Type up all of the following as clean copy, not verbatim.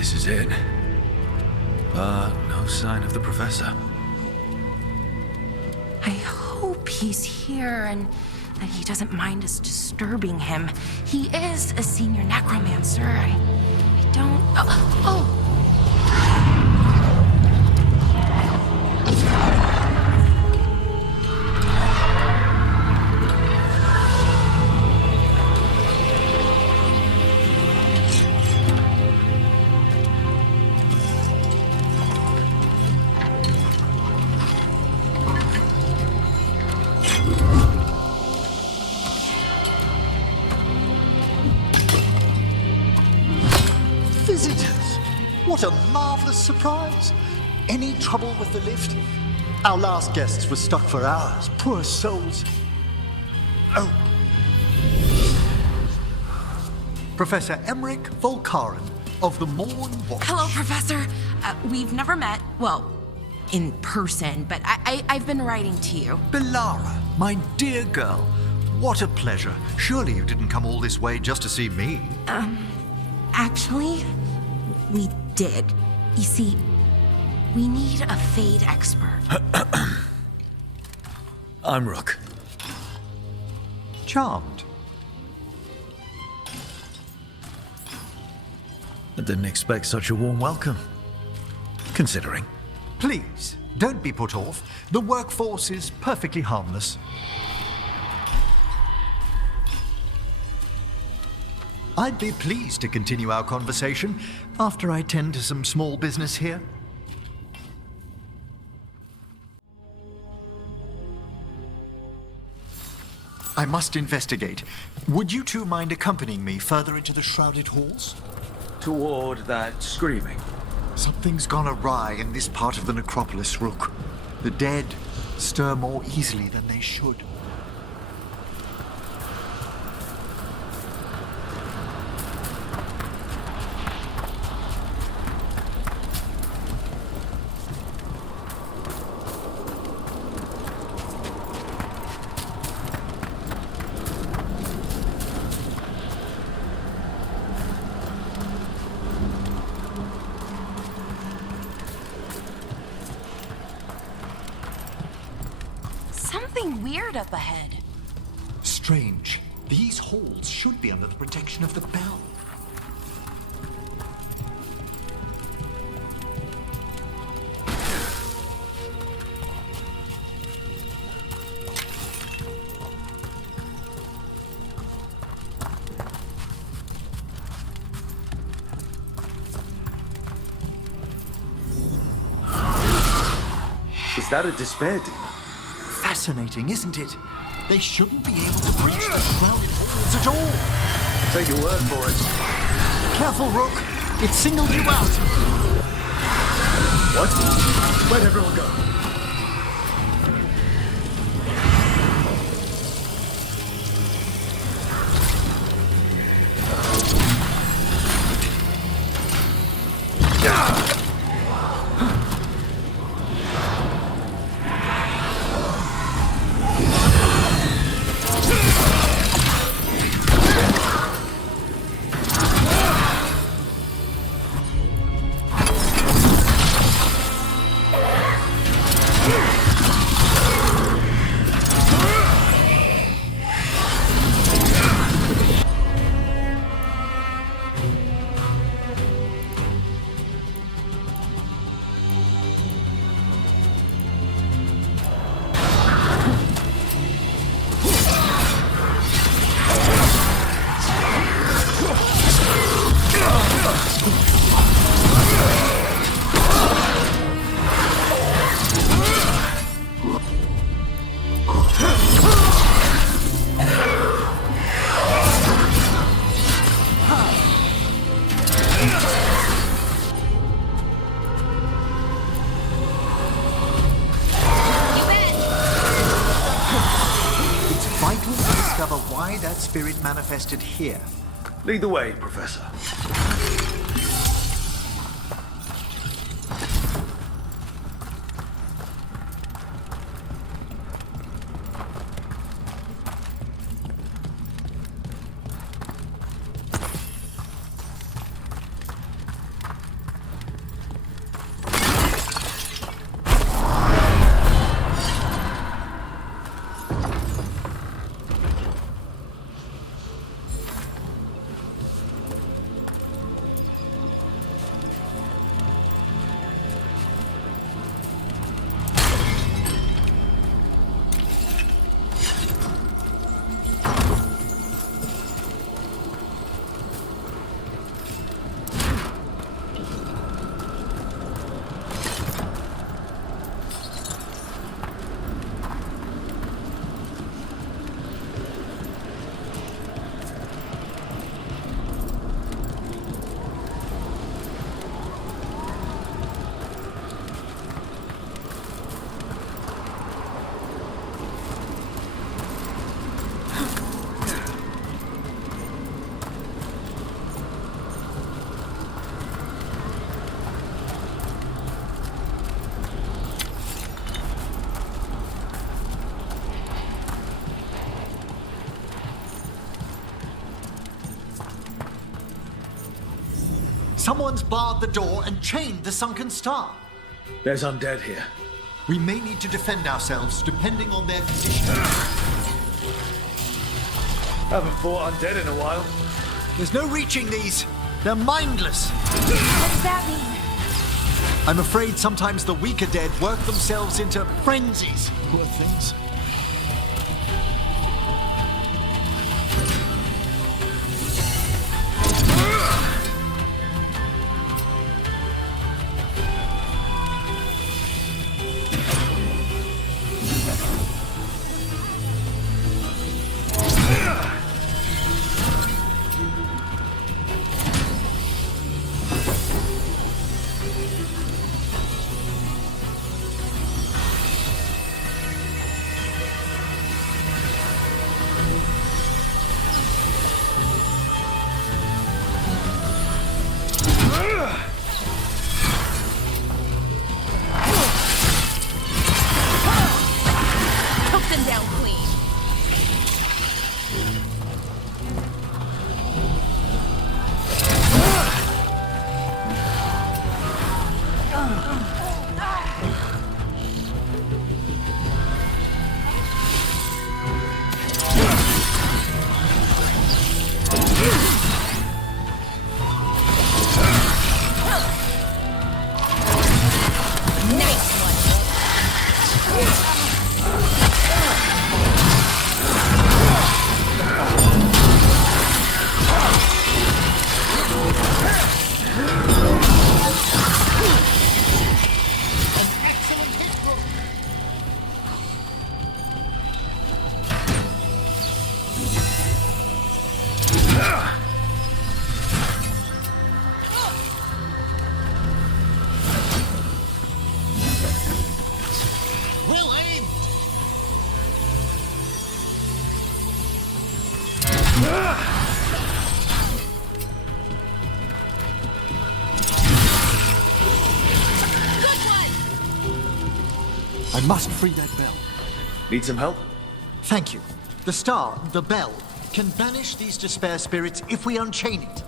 This is it. But no sign of the professor. I hope he's here and that he doesn't mind us disturbing him. He is a senior necromancer. I don't... Oh! Visitors! What a marvelous surprise! Any trouble with the lift? Our last guests were stuck for hours. Poor souls. Oh. Professor Emmerich Volkaren of the Morn Watch. Hello, Professor. We've never met, well, in person, but I've been writing to you. Bellara, my dear girl. What a pleasure. Surely you didn't come all this way just to see me. Actually, we did. You see, we need a Fade expert. I'm Rook. Charmed. I didn't expect such a warm welcome. Considering. Please, don't be put off. The workforce is perfectly harmless. I'd be pleased to continue our conversation after I tend to some small business here. I must investigate. Would you two mind accompanying me further into the shrouded halls? Toward that screaming. Something's gone awry in this part of the Necropolis, Rook. The dead stir more easily than they should. Something weird up ahead. Strange. These halls should be under the protection of the bell. Is that a despair demon? Fascinating, isn't it? They shouldn't be able to breach the shrouded halls at all. Take your word for it. Careful, Rook. It singled you out. What? Where'd everyone go? Why that spirit manifested here. Lead the way, Professor. Someone's barred the door and chained the sunken star. There's undead here. We may need to defend ourselves depending on their condition. Haven't fought undead in a while. There's no reaching these. They're mindless. What does that mean? I'm afraid sometimes the weaker dead work themselves into frenzies. Poor things. Took them down clean. Nice one. Well aimed! I must free that bell. Need some help? Thank you. The star, the bell, can banish these despair spirits if we unchain it.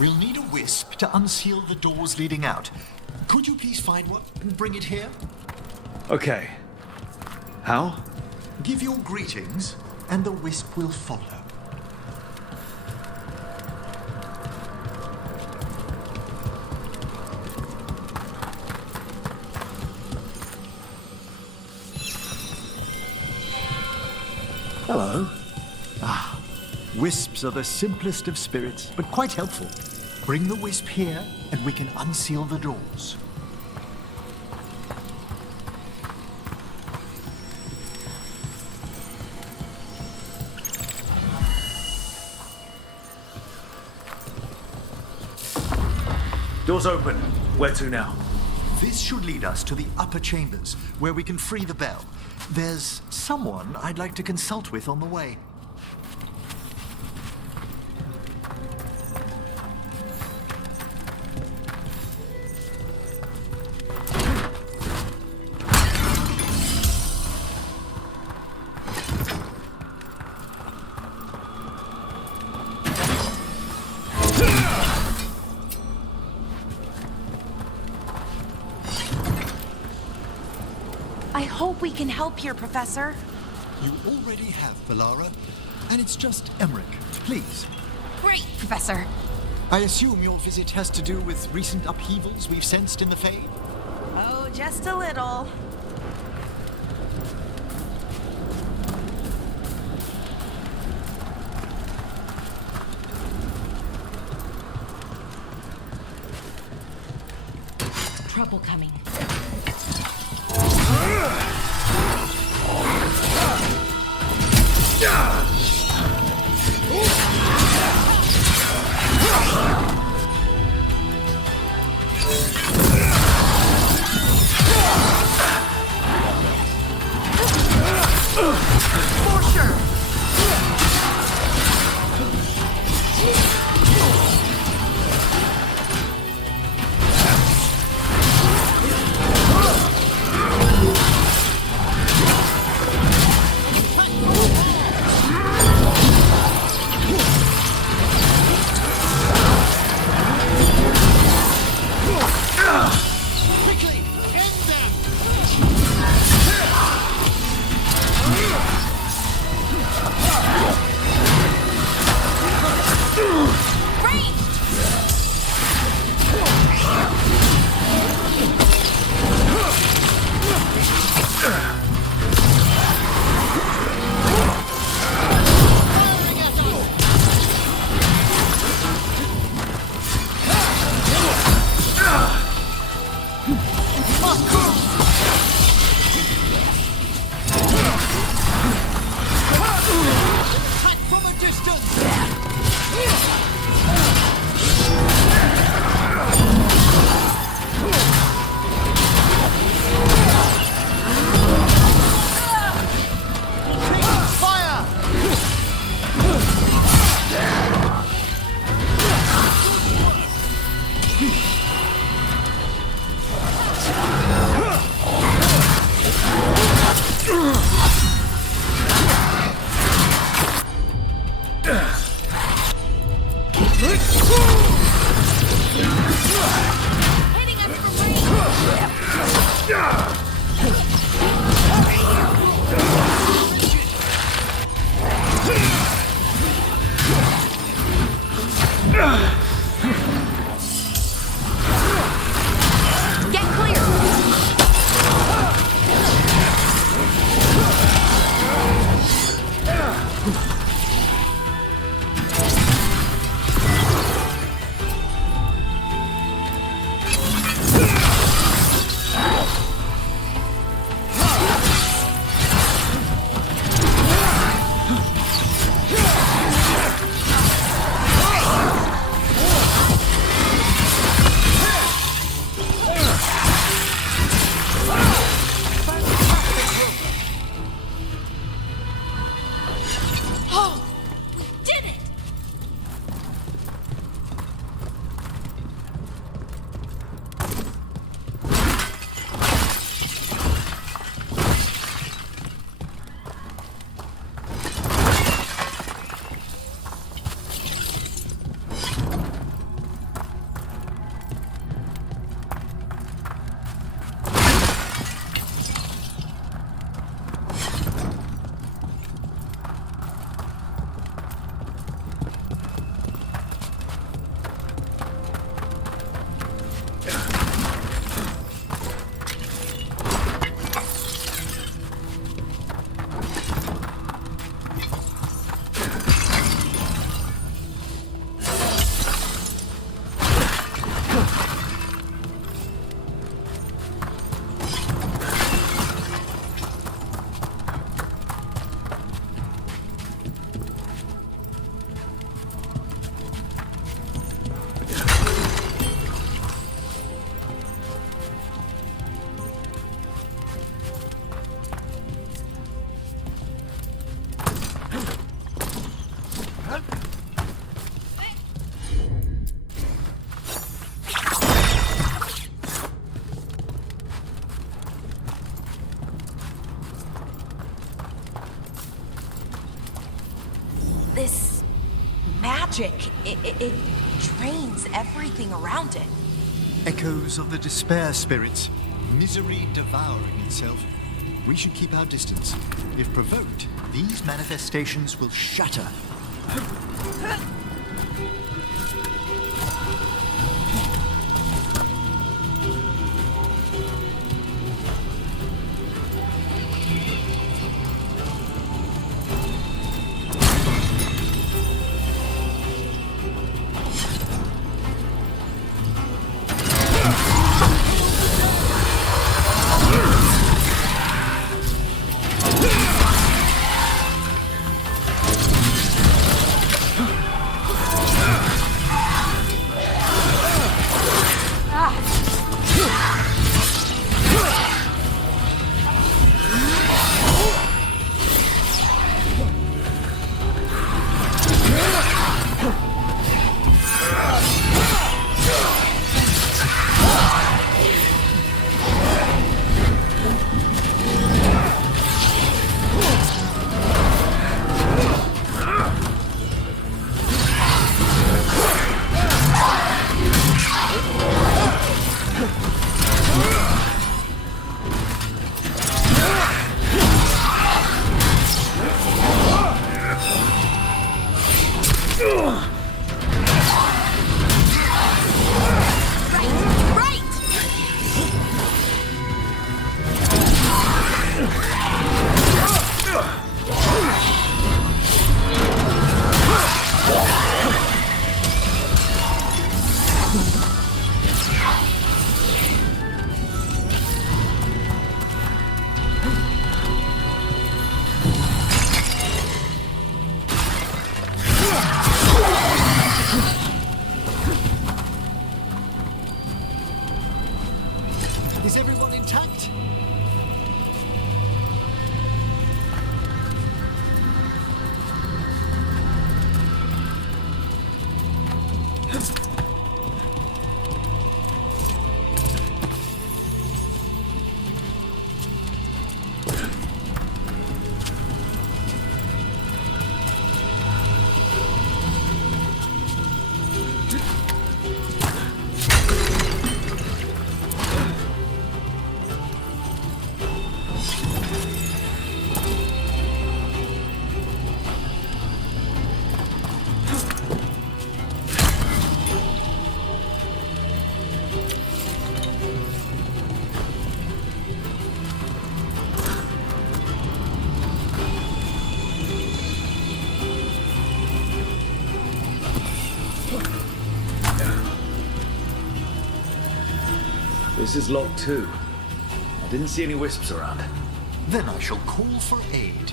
We'll need a wisp to unseal the doors leading out. Could you please find one and bring it here? Okay. How? Give your greetings, and the wisp will follow. Hello. Wisps are the simplest of spirits, but quite helpful. Bring the wisp here, and we can unseal the doors. Door's open. Where to now? This should lead us to the upper chambers, where we can free the bell. There's someone I'd like to consult with on the way. I hope we can help here, Professor. You already have, Bellara, and it's just Emmerich. Please. Great, Professor. I assume your visit has to do with recent upheavals we've sensed in the Fade? Oh, just a little. Trouble coming. For sure. magic. It drains everything around it. Echoes of the despair spirits, misery devouring itself. We should keep our distance. If provoked, these manifestations will shatter. Is everyone intact? This is locked too. I didn't see any wisps around. Then I shall call for aid.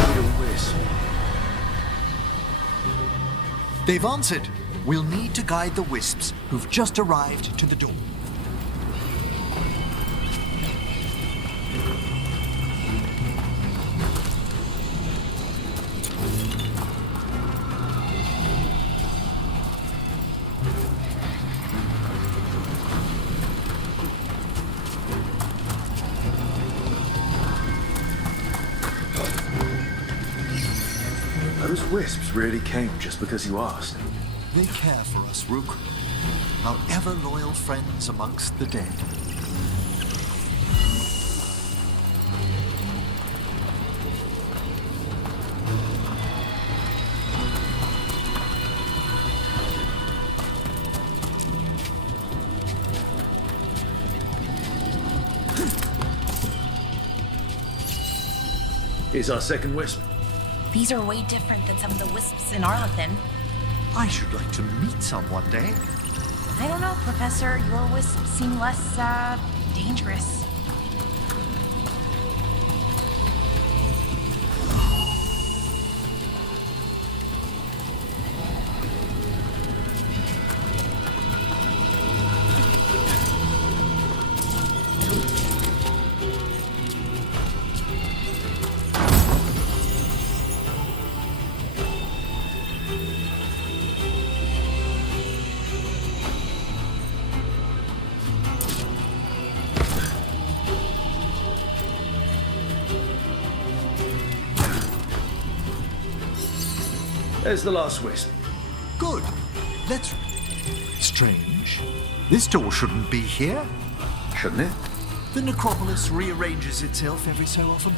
Need a wisp. They've answered. We'll need to guide the wisps who've just arrived to the door. Those wisps really came just because you asked. They care for us, Rook. Our ever-loyal friends amongst the dead. Here's our second wisp. These are way different than some of the wisps in Arlethan. I should like to meet some one day. I don't know, Professor. Your wisps seem less, dangerous. There's the last wisp. Good. Let's... Strange. This door shouldn't be here. Shouldn't it? The Necropolis rearranges itself every so often.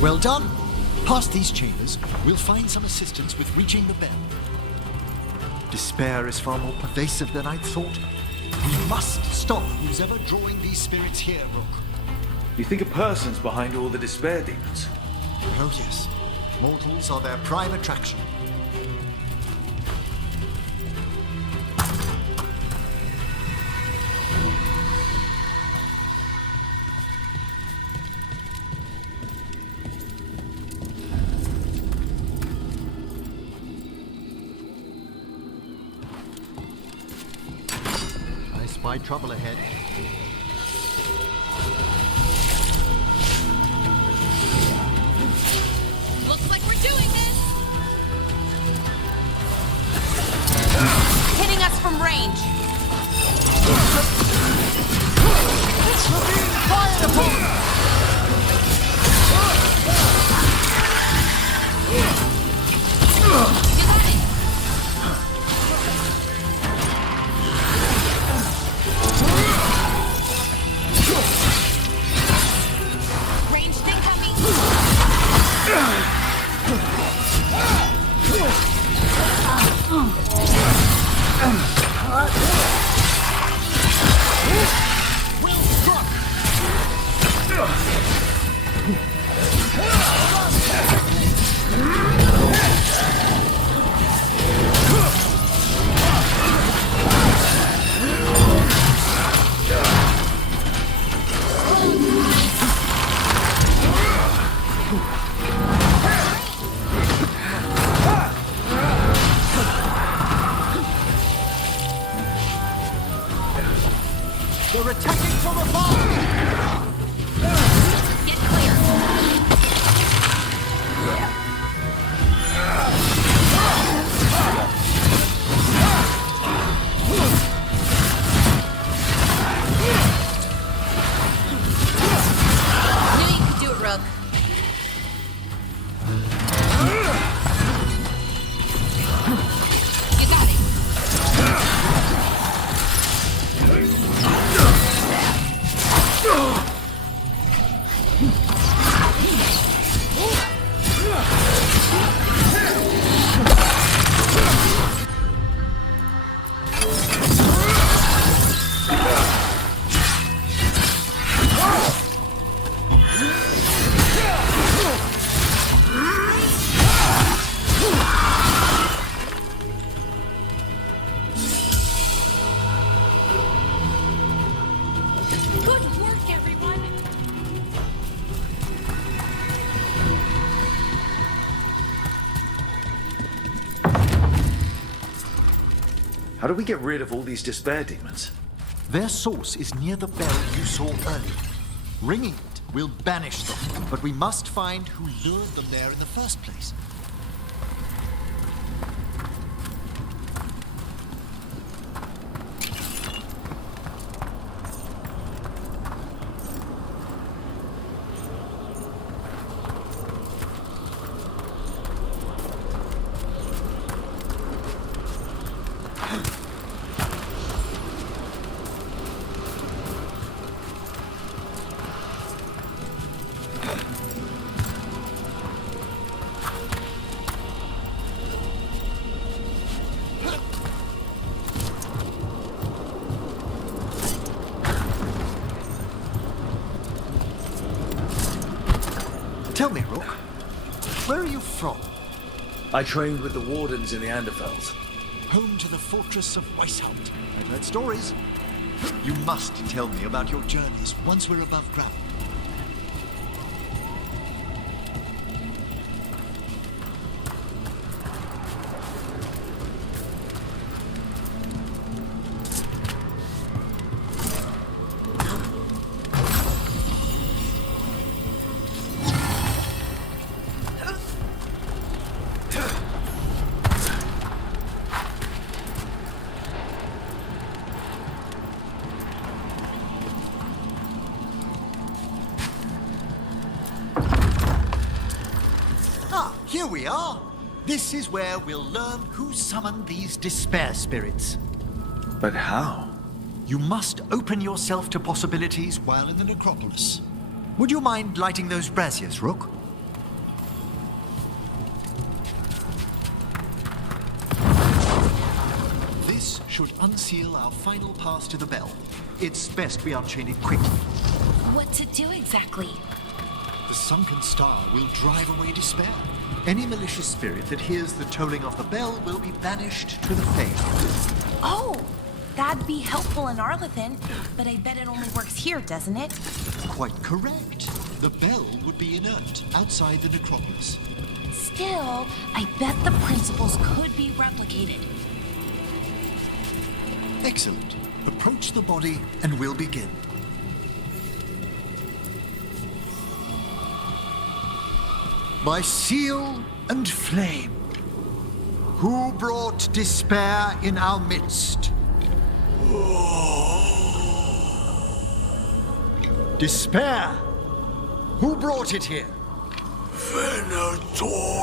Well done. Past these chambers, we'll find some assistance with reaching the bell. Despair is far more pervasive than I'd thought. We must stop who's ever drawing these spirits here, Rook. You think a person's behind all the despair demons? Oh yes. Mortals are their prime attraction. I spy trouble ahead. Looks like we're doing this! Hitting us from range. We're being fired upon! You got it! Ranged incoming! Well struck! They're attacking from above! Get clear! Knew you could do it, Rook. You got it! Good work, everyone! How do we get rid of all these despair demons? Their source is near the bell you saw earlier. Ringing it will banish them, but we must find who lured them there in the first place. Tell me, Rook, where are you from? I trained with the wardens in the Anderfels. Home to the fortress of Weishaupt. I've heard stories. You must tell me about your journeys once we're above ground. Here we are. This is where we'll learn who summoned these despair spirits. But how? You must open yourself to possibilities while in the Necropolis. Would you mind lighting those braziers, Rook? This should unseal our final pass to the bell. It's best we unchain it quickly. What to do exactly? The sunken star will drive away despair. Any malicious spirit that hears the tolling of the bell will be banished to the Veilguard. Oh, that'd be helpful in Arlethan, but I bet it only works here, doesn't it? Quite correct. The bell would be inert outside the Necropolis. Still, I bet the principles could be replicated. Excellent. Approach the body and we'll begin. By seal and flame, who brought despair in our midst? Despair! Who brought it here? Venatori!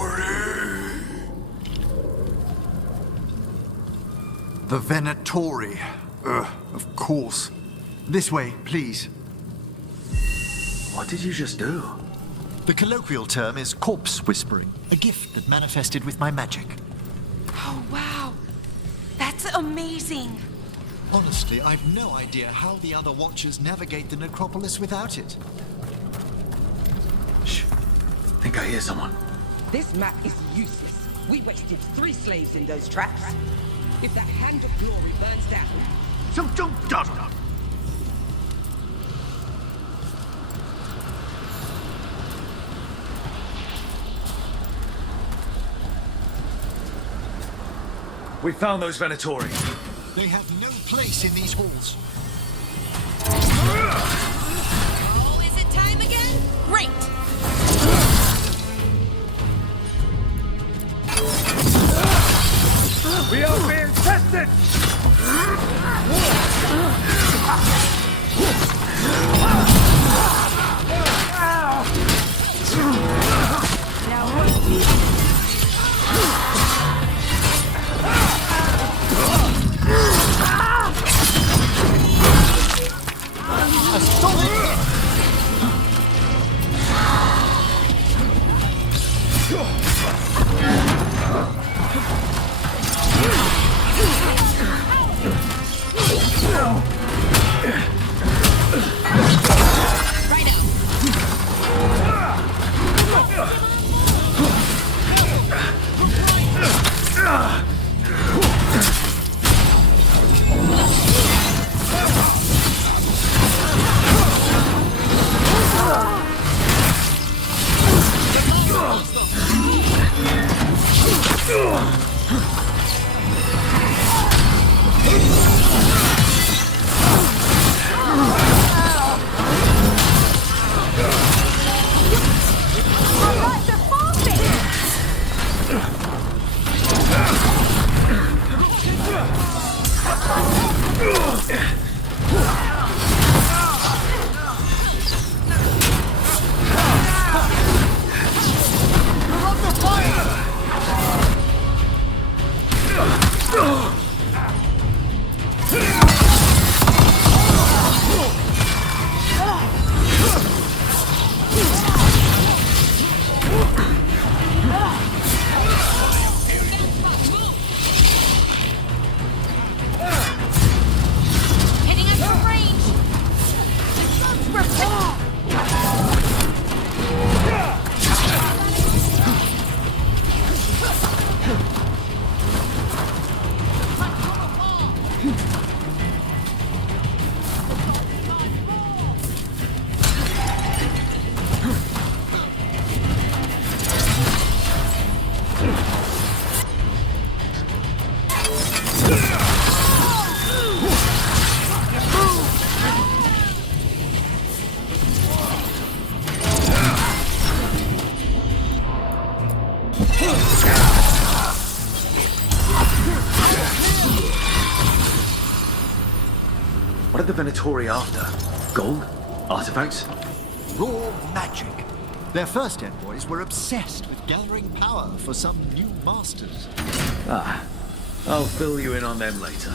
The Venatori. Of course. This way, please. What did you just do? The colloquial term is corpse whispering, a gift that manifested with my magic. Oh, wow. That's amazing. Honestly, I've no idea how the other Watchers navigate the Necropolis without it. Shh. Think I hear someone. This map is useless. We wasted 3 slaves in those traps. If that Hand of Glory burns down... We found those Venatori. They have no place in these halls. Oh, is it time again? Great! We are being tested! the Venatori after? Gold? Artifacts? Raw magic. Their first envoys were obsessed with gathering power for some new masters. Ah, I'll fill you in on them later.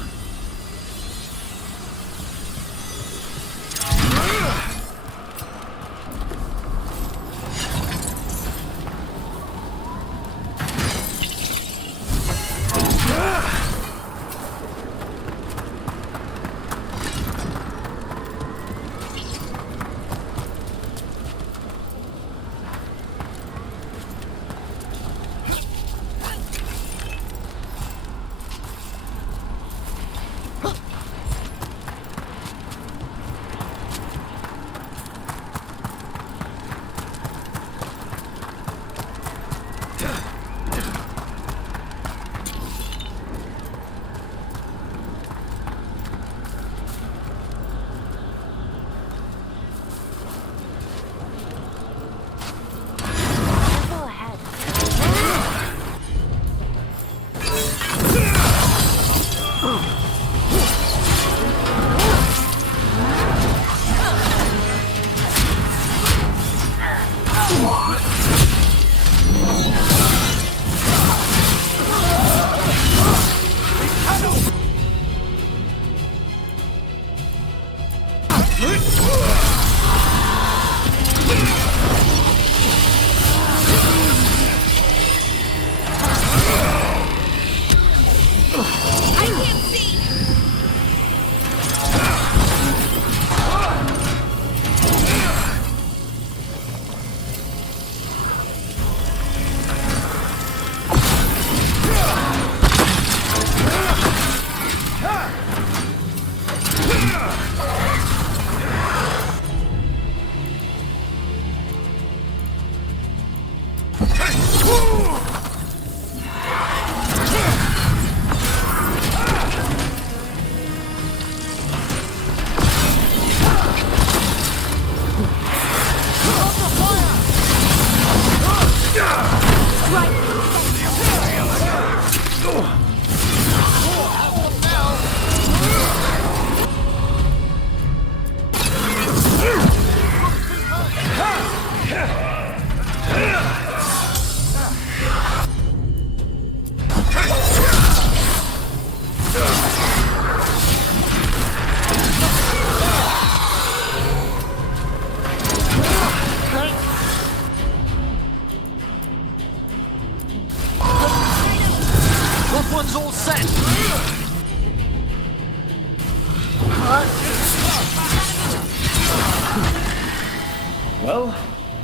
Well,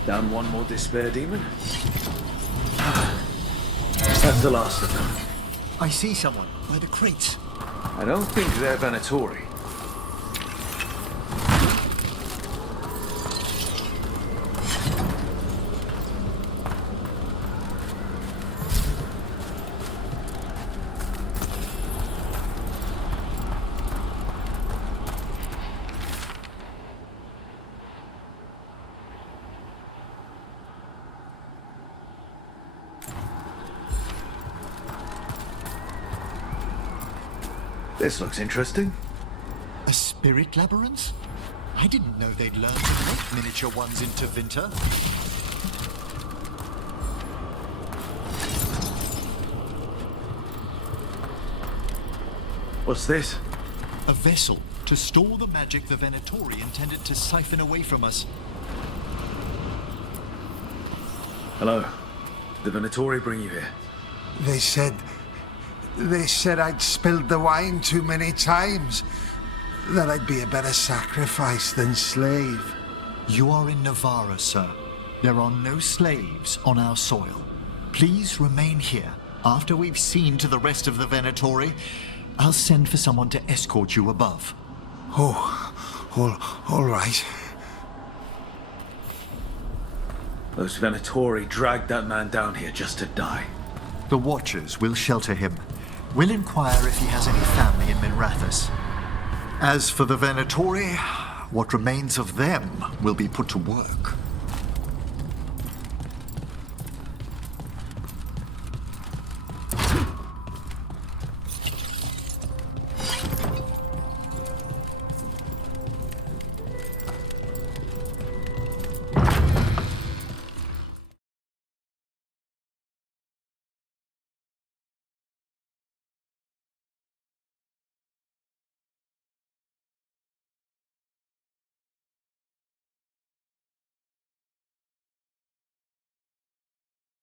down one more despair demon. That's the last of them. I see someone by the crates. I don't think they're Venatori. This looks interesting. A spirit labyrinth? I didn't know they'd learned to make miniature ones into Vinter. What's this? A vessel to store the magic the Venatori intended to siphon away from us. Hello. Did the Venatori bring you here? They said I'd spilled the wine too many times. That I'd be a better sacrifice than slave. You are in Navarra, sir. There are no slaves on our soil. Please remain here. After we've seen to the rest of the Venatori, I'll send for someone to escort you above. All right. Those Venatori dragged that man down here just to die. The Watchers will shelter him. We'll inquire if he has any family in Minrathous. As for the Venatori, what remains of them will be put to work.